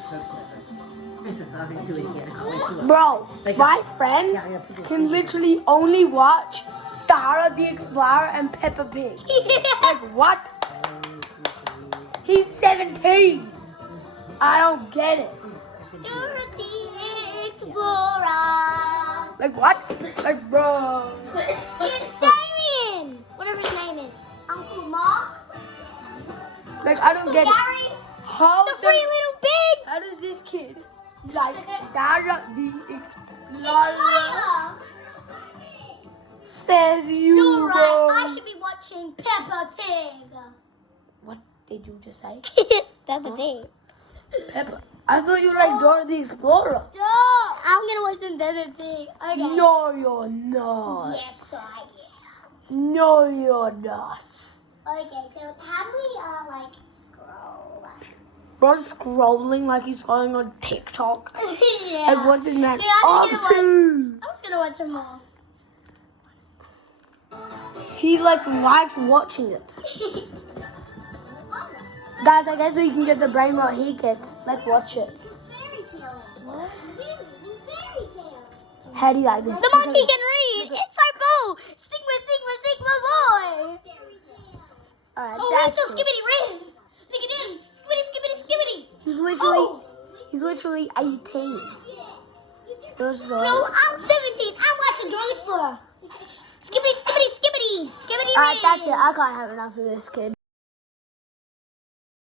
It's so clever. I'll do it again. Bro, my friend can literally only watch Dora the Explorer and Peppa Pig. Like, what? He's 17. I don't get it. Dora the Explorer. Like, what? Like, bro. It's Damien. Whatever his name is. Uncle Mark. Like, I don't get it. Gary. How The does, three little pigs. how does this kid like Dora the It's Explorer? Lila. Says you, You're bro. right. I should be watching Peppa Pig. What did you just say? Peppa Pig. Peppa. I thought you liked Dora the Explorer. Stop. I'm gonna watch some Peppa Pig. Okay. No, you're not. Yes, I am. No, you're not. Okay, so how do we like scroll? Bro's scrolling like he's scrolling on TikTok. Yeah. And what's his name? Yeah, I'm Up gonna to. I was gonna watch some more. He like likes watching it. Guys, I guess we can get the brain rot he gets. Let's watch it. Fairy tale. What? Fairy tale. How do you like this? The monkey can read. It's so cool. Sigma, Sigma, Sigma boy. Alright, Oh, he's so skibbity riz. Look at him. Skibbity, skibbity, skibbity. He's literally 18. There's No, I'm 17. I'm watching Dora the Explorer. Skibbity, skibbity, skibbity, skibbity. Alright, that's it. I can't have enough of this kid.